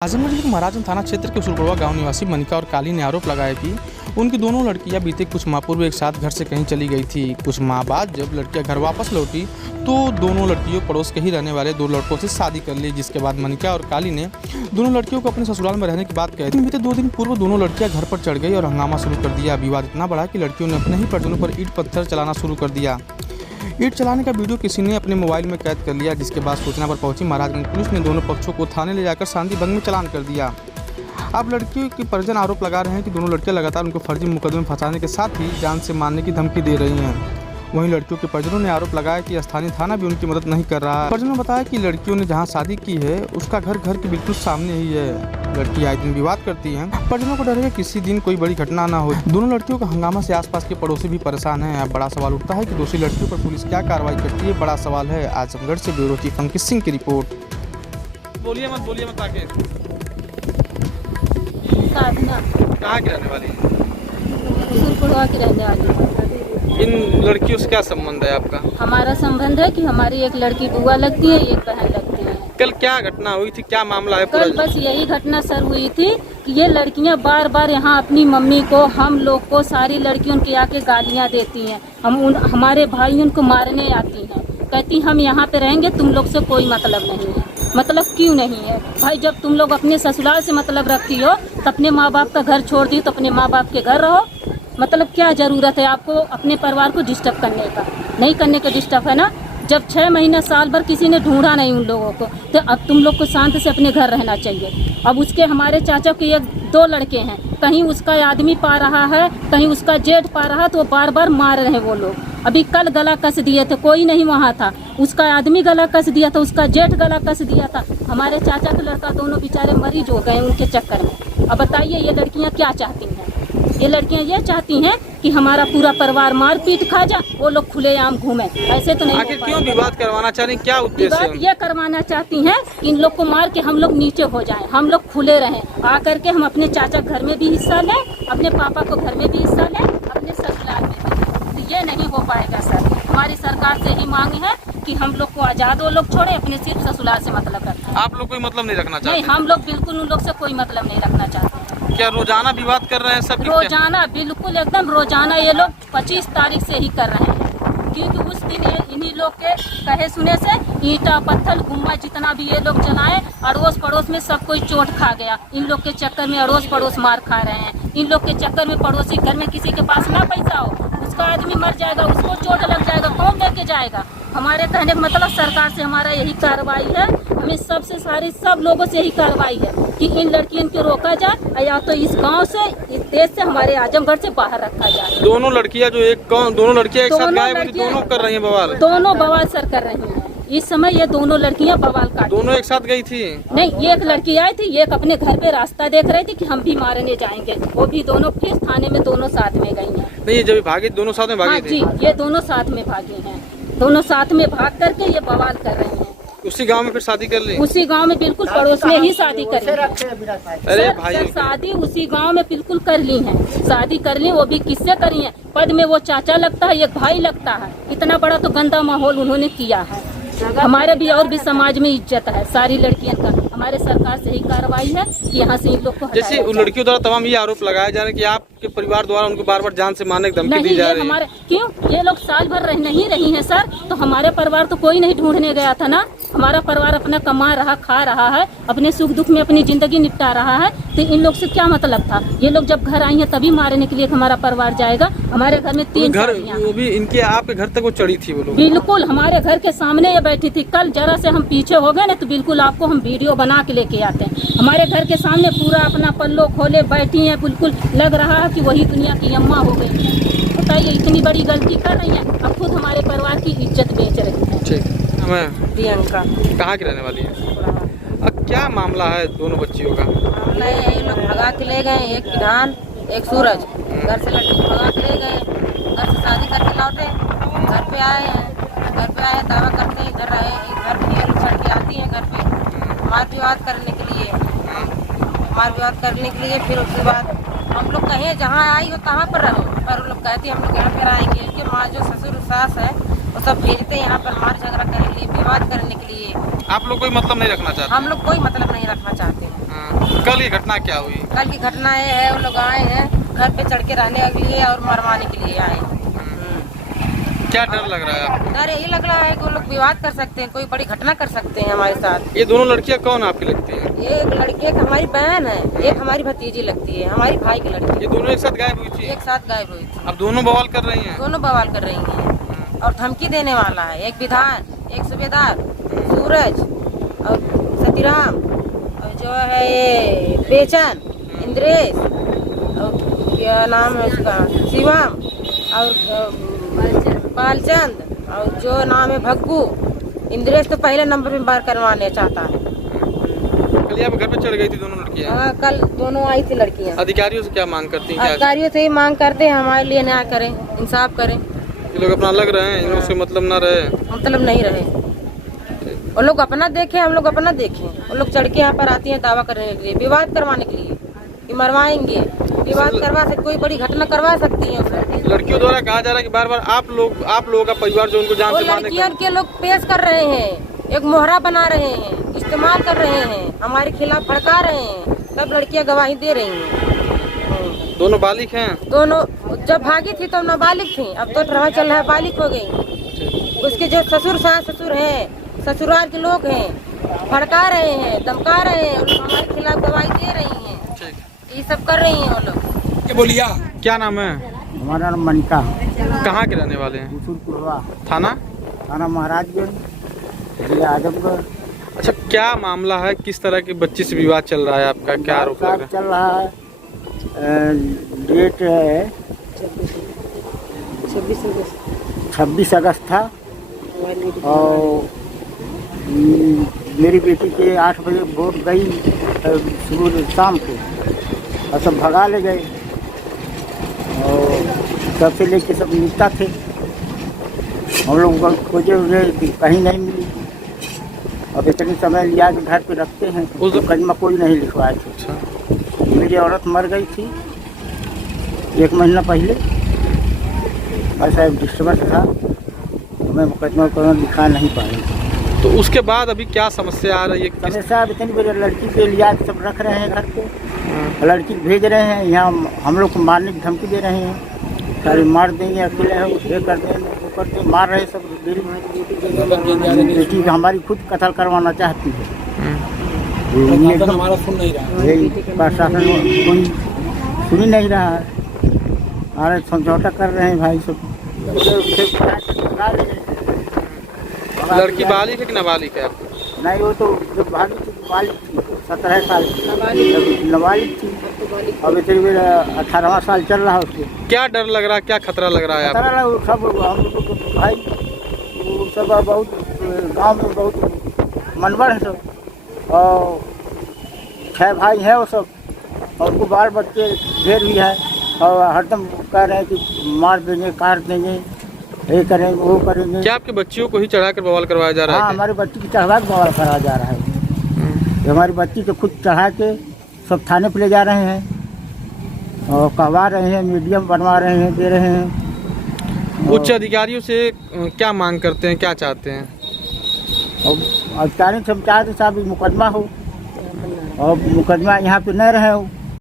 आजमगढ़ जिले के महाराजगंज थाना क्षेत्र के सुरपुरवा गांव निवासी मनिका और काली ने आरोप लगाया कि उनकी दोनों लड़कियां बीते कुछ माह पूर्व एक साथ घर से कहीं चली गई थी। कुछ माह बाद जब लड़कियां घर वापस लौटी तो दोनों लड़कियों पड़ोस के ही रहने वाले दो लड़कों से शादी कर ली, जिसके बाद मनिका और काली ने दोनों लड़कियों को अपने ससुराल में रहने की बात कही थी। बीते 2 दिन पूर्व दोनों लड़कियां घर पर चढ़ गई और हंगामा शुरू कर दिया। विवाद इतना बढ़ा कि लड़कियों ने अपने ही परिजनों पर ईंट पत्थर चलाना शुरू कर दिया। ईंट चलाने का वीडियो किसी ने अपने मोबाइल में कैद कर लिया, जिसके बाद सूचना पर पहुंची महाराजगंज पुलिस ने दोनों पक्षों को थाने ले जाकर शांति भंग में चालान कर दिया। अब लड़कियों के परिजन आरोप लगा रहे हैं कि दोनों लड़कियां लगातार उनको फर्जी मुकदमे में फंसाने के साथ ही जान से मारने की धमकी दे रही हैं। वहीं लड़कियों के परिजनों ने आरोप लगाया कि स्थानीय थाना भी उनकी मदद नहीं कर रहा है। परिजनों ने बताया कि लड़कियों ने जहां शादी की है उसका घर के बिल्कुल सामने ही है। लड़की आए दिन विवाद करती हैं। परिजनों को डर है किसी दिन कोई बड़ी घटना न हो। दोनों लड़कियों का हंगामा से आसपास के पड़ोसी भी परेशान हैं। अब बड़ा सवाल उठता है कि दोषी लड़कियों पर पुलिस क्या कार्रवाई करती है। बड़ा सवाल है। आजमगढ़ से ब्यूरो चीफ अंकित सिंह की रिपोर्ट। बोलिए मत आगे। कहाँ की रहने वाली? सुरपुरवा की रहने वाली। इन लड़कियों से क्या संबंध है आपका? हमारा संबंध है कि हमारी एक लड़की बुआ लगती है, एक बहन लगती है। कल क्या घटना हुई थी, क्या मामला है? कल बस यही घटना सर हुई थी कि ये लड़कियां बार बार यहाँ अपनी मम्मी को, हम लोग को, सारी लड़कियों के आके गालियाँ देती हैं। हमारे भाई उनको मारने आती हैं, कहती हम यहाँ पे रहेंगे, तुम लोग से कोई मतलब नहीं है। मतलब क्यों नहीं है भाई? जब तुम लोग अपने ससुराल से मतलब रखती हो तो अपने माँ बाप का घर छोड़ दी तो अपने माँ बाप के घर रहो। मतलब क्या जरूरत है आपको अपने परिवार को डिस्टर्ब करने का? नहीं करने का डिस्टर्ब है ना। जब 6 महीना साल भर किसी ने ढूंढा नहीं उन लोगों को, तो अब तुम लोग को शांत से अपने घर रहना चाहिए। अब उसके हमारे चाचा के 2 लड़के हैं, कहीं उसका आदमी पा रहा है, कहीं उसका जेठ पा रहा है, तो बार बार मार रहे हैं वो लोग। अभी कल गला कस दिए थे, कोई नहीं वहाँ था, उसका आदमी गला कस दिया था, उसका जेठ गला कस दिया था। हमारे चाचा का लड़का दोनों बेचारे मरीज हो गए उनके चक्कर में। अब बताइए ये लड़कियाँ क्या चाहती हैं? ये लड़कियां ये चाहती हैं कि हमारा पूरा परिवार मार पीट खा जा, वो लोग खुलेआम घूमे। ऐसे तो नहीं। आखिर क्यों विवाद करवाना चाह रही, क्या उद्देश्य है? विवाद ये करवाना चाहती हैं कि इन लोग को मार के हम लोग नीचे हो जाएं, हम लोग खुले रहें, आकर के हम अपने चाचा घर में भी हिस्सा लें, अपने पापा को घर में भी हिस्सा लें, अपने ससुराल में भी। तो ये नहीं हो पाएगा सर। हमारी सरकार से ही मांग है कि हम लोग को आजाद वो लोग छोड़े, अपने सिर्फ ससुराल से मतलब रखें। आप लोग कोई मतलब नहीं रखना चाहते? नहीं, हम लोग बिल्कुल उन लोग से कोई मतलब नहीं रखना चाहते। क्या रोजाना विवाद कर रहे हैं सब? रोजाना, बिल्कुल एकदम रोजाना। ये लोग 25 तारीख से ही कर रहे हैं, क्योंकि उस दिन इन्हीं लोग के कहे सुने से ईंटा पत्थर गुम्मा जितना भी ये लोग चलाए, अड़ोस पड़ोस में सब कोई चोट खा गया। इन लोग के चक्कर में अड़ोस पड़ोस मार खा रहे हैं। इन लोग के चक्कर में पड़ोसी घर में किसी के पास ना पैसा हो, उसका आदमी मर जाएगा, उसको चोट लग जाएगा, कौन लेके जाएगा? हमारे कहने का मतलब सरकार से हमारा यही कार्रवाई है। हमें सबसे सारी सब लोगों से यही कार्रवाई है कि इन लड़कियों को रोका जाए, या तो इस गांव से, इस देश से, हमारे आजमगढ़ से बाहर रखा जाए। दोनों लड़कियां दोनों लड़कियां एक साथ गायब हुई, दोनों कर रही हैं बवाल। दोनों बवाल सर कर रही हैं इस समय। ये दोनों लड़कियां बवाल काट। दोनों एक साथ गई थी? नहीं, एक लड़की आई थी, एक अपने घर पे रास्ता देख रही थी कि हम भी मारने जाएंगे। वो भी दोनों फिर थाने में दोनों साथ में गई हैं। नहीं, जब भागी दोनों साथ में भागी थी? जी, ये दोनों साथ में भागी हैं। दोनों साथ में भाग करके ये बवाल कर रही हैं। उसी गांव में फिर शादी कर ली? उसी गांव में, बिल्कुल पड़ोस में ही शादी करी। अरे भाई, शादी उसी गांव में बिल्कुल कर ली है। शादी कर ली, वो भी किससे करी है? पद में वो चाचा लगता है, एक भाई लगता है। इतना बड़ा तो गंदा माहौल उन्होंने किया है। हमारे भी और भी समाज में इज्जत है सारी लड़कियों का। हमारे सरकार से ही कार्रवाई है कि यहाँ से इन लोग को जैसे उन लड़कियों द्वारा तमाम ये आरोप लगाए जा रहे हैं कि आपके परिवार द्वारा उनको बार बार जान से मारने की धमकी दी जा रही है। हमारे क्यों? ये लोग साल भर नहीं रही हैं सर, तो हमारे परिवार तो कोई नहीं ढूंढने गया था ना। हमारा परिवार अपना कमा रहा, खा रहा है, अपने सुख दुख में अपनी जिंदगी निपटा रहा है। तो इन लोग से क्या मतलब था? ये लोग जब घर आई हैं तभी मारने के लिए हमारा परिवार जाएगा। हमारे घर में 3 घर, वो भी इनके आपके घर तक वो चढ़ी थी वो लोग? बिल्कुल हमारे घर के सामने ये बैठी थी। कल जरा से हम पीछे हो गए ना तो बिल्कुल आपको हम वीडियो बना के लेके आते हैं। हमारे घर के सामने पूरा अपना पल्लो खोले बैठी हैं, बिल्कुल लग रहा है कि वही दुनिया की अम्मा हो गई। बताइए, इतनी बड़ी गलती कर रही है, अब खुद हमारे परिवार की इज्जत बेच रही है। ठीक, मैं प्रियंका। कहाँ की रहने वाली है? अब क्या मामला है दोनों बच्चियों का? मामला यही, लोग भगा के ले गए, एक किधान एक सूरज। घर से लड़की भगा के ले गए, घर से शादी करके लौटे, घर पे आए हैं। घर पे आए दावा करते हैं इधर रहे, घर पे ये लोग चढ़ के आती हैं घर पे मार विवाद करने के लिए। फिर उसके बाद हम लोग कहें जहाँ आई हो तहाँ पर रहो, पर वो लोग कहती हम लोग यहाँ पर आएंगे। इनके माँ जो ससुर सास है वो सब भेजते हैं यहाँ पर मार झगड़ा करने के लिए, विवाद करने के लिए। आप लोग कोई मतलब नहीं रखना चाहते? हम लोग कोई मतलब नहीं रखना चाहते। कल ये घटना क्या हुई? कल की घटना ये है, वो लोग आए हैं घर पे चढ़ के रहने के लिए और मरवाने के लिए आए हैं। क्या डर लग रहा है आपको? डर यही लग रहा है कि वो लोग विवाद कर सकते हैं, कोई बड़ी घटना कर सकते हैं हमारे साथ। ये दोनों लड़कियां कौन आपकी लगती हैं? ये एक लड़की एक हमारी बहन है, एक हमारी भतीजी लगती है, हमारी भाई की लड़की। ये दोनों एक साथ गायब हुई थी? एक साथ गायब हुई थी। अब दोनों बवाल कर रही हैं? दोनों बवाल कर रही हैं और धमकी देने वाला है। एक विधान, एक सूबेदार सूरज और सतीराम और जो है ये बेचन, इंद्रेश और क्या नाम है उसका, शिवम और बालचंद और जो नाम है भग्गू। इंद्रेश तो पहले नंबर में बार करवाने चाहता है। कल यहाँ पे घर पे चढ़ गई थी दोनों लड़कियां? हाँ, कल दोनों आई थी लड़कियां। अधिकारियों से क्या मांग करती हैं? अधिकारियों से ही मांग करते हैं हमारे लिए न्याय करें, इंसाफ करें। ये लोग अपना लग रहे हैं, इन लोग से मतलब ना रहे? मतलब नहीं रहे, वो लोग अपना देखें, हम लोग अपना देखें। वो लोग चढ़ के यहाँ पर आती हैं दावा करने के लिए, विवाद करवाने के लिए कि मरवाएंगे। विवाद करवा सकते, कोई बड़ी घटना करवा सकती है उसे। लड़कियों द्वारा कहा जा रहा है कि बार बार आप लोगों का परिवार जो उनको जान वो से मारने लड़कियों के लोग पेश कर रहे हैं, एक मोहरा बना रहे हैं, इस्तेमाल कर रहे हैं, हमारे खिलाफ भड़का रहे हैं, तब लड़कियां गवाही दे रही हैं। दोनों बालिग हैं? दोनों जब भागी थी तो नाबालिग थी, अब तो ड्रामा चल रहा है बालिग हो गई। उसके जो ससुर सास ससुर हैं, ससुराल के लोग हैं, भड़का रहे हैं, धमका रहे हैं, हमारे खिलाफ गवाही दे रही हैं, ये सब कर रही हैं वो लोग। बोलिया क्या नाम है? हमारा नाम मनिका। कहाँ के रहने वाले हैं? कुसुरपुरवा थाना? थाना महाराजगंज, जिला आजमगढ़। अच्छा, क्या मामला है? किस तरह की बच्ची से विवाद चल रहा है आपका? क्या आरोप लग रहा है? चल रहा है, डेट है 26 अगस्त था और मेरी बेटी के 8 बजे वोट गई सुबह शाम को और सब भगा ले गए और तब से लेके सब मिलता थे। हम लोग खोजे उन्हें कहीं नहीं मिली। अब इतनी समय लिया कि घर पे रखते हैं, उस मुकदमा कोई नहीं लिखवाए थे। अच्छा, मेरी औरत मर गई थी 1 महीना पहले, ऐसा डिस्टर्बेंस था, मैं मुकदमा लिखा नहीं पाई। तो उसके बाद अभी क्या समस्या आ रही है? समस्या अब इतनी बड़ी लड़की के लिया सब रख रहे हैं घर पे, लड़की भेज रहे हैं यहाँ, हम लोग को मारने की धमकी दे रहे हैं, सारे मार देंगे, अकेले हैं, ये कर देंगे, वो करते, मार रहे सब। बेटी हमारी खुद कत्ल करवाना चाहती है, हमारा सुन नहीं रहा, प्रशासन कोई सुन ही नहीं रहा है। अरे समझौता कर रहे हैं भाई सब। लड़की बालिग है कि नाबालिग है? नहीं, वो तो जब भागी थी बालिग थी, 17 साल की, नाबालिग थी। अब इतनी 18वां साल चल रहा है उसको। क्या डर लग रहा है, क्या खतरा लग रहा है आपको? खतरा सब हम लोग को भाई, वो सब बहुत गांव में बहुत मनबड़ है सब, और 6 भाई हैं वो सब, और उनको बाल बच्चे ढेर भी है, और हरदम कह रहे हैं कि मार देंगे, काट देंगे, ये करेंगे, वो करेंगे। क्या आपके बच्चियों को ही चढ़ाकर बवाल करवाया जा रहा है? हाँ, हमारी बच्ची की चढ़ा के बवाल कराया जा रहा है। हमारी बच्ची को खुद चढ़ा के सब थाने पे ले जा रहे हैं और कहवा रहे हैं, मीडियम बनवा रहे हैं, दे रहे हैं। उच्च अधिकारियों से क्या मांग करते हैं, क्या चाहते हैं? और अधिकारी से हम चाहते साहब मुकदमा हो और मुकदमा यहाँ पे न रहे हो।